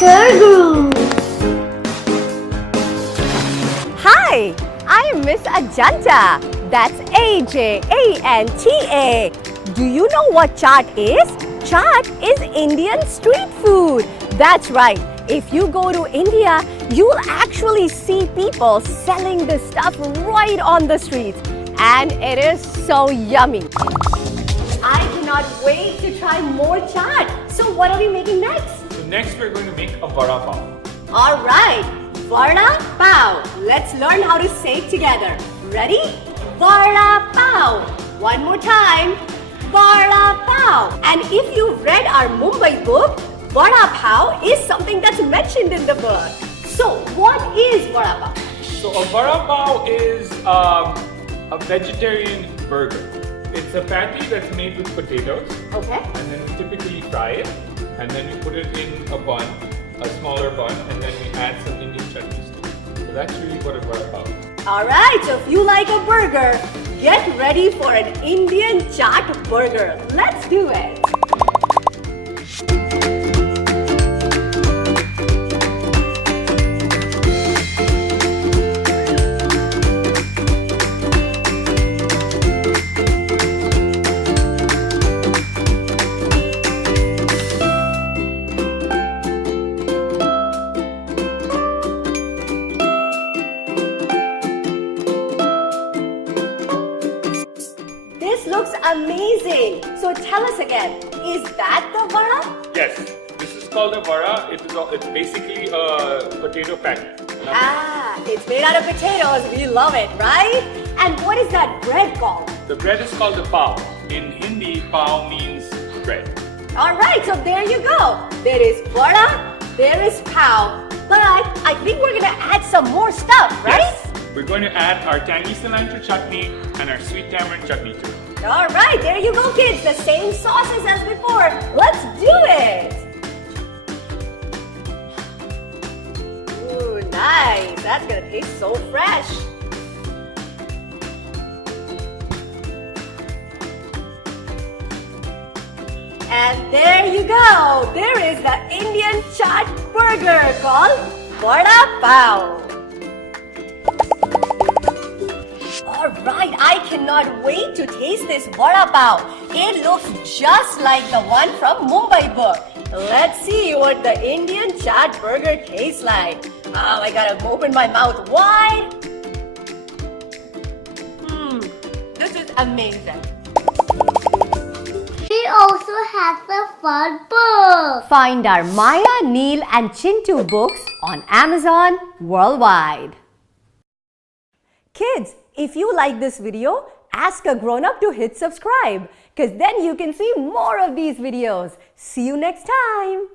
Water Guru. Hi, I am Miss Ajanta. That's Ajanta. Do you know what chaat is? Chaat is Indian street food. That's right. If you go to India, you will actually see people selling this stuff right on the streets. And it is so yummy. I cannot wait to try more chaat. So what are we making next? So next we're going to make a Vada Pav. Alright, Vada Pav. Let's learn how to say it together. Ready? Vada Pav. One more time. Vada Pav. And if you've read our Mumbai book, Vada Pav is something that's mentioned in the book. So what is Vada Pav? So a Vada Pav is a vegetarian burger. It's a patty that's made with potatoes. Okay. And then we typically fry it. And then we put it in a bun, a smaller bun, and then we add some Indian chutneys to it. So that's really what a Vada Pav is. Alright, so if you like a burger, get ready for an Indian chaat burger. Let's do it. This looks amazing. So tell us again, is that the vada? Yes, this is called a vada. It's basically a potato patty. It's made out of potatoes. We love it, right? And what is that bread called? The bread is called the pav. In Hindi, pav means bread. Alright, so there you go. There is vada, there is pav. But I think we're gonna add some more stuff, right? Yes. We're going to add our tangy cilantro chutney and our sweet tamarind chutney to it. Alright, there you go, kids. The same sauces as before. Let's do it. Ooh, nice. That's gonna taste so fresh. And there you go. There is the Indian chaat burger called Vada Pav. Alright, I cannot wait to taste this Vada Pav. It looks just like the one from Mumbai book. Let's see what the Indian chaat burger tastes like. Oh, I gotta open my mouth wide. This is amazing. We also have a fun book. Find our Maya, Neil and Chintu books on Amazon worldwide. Kids, if you like this video, ask a grown-up to hit subscribe, because then you can see more of these videos. See you next time.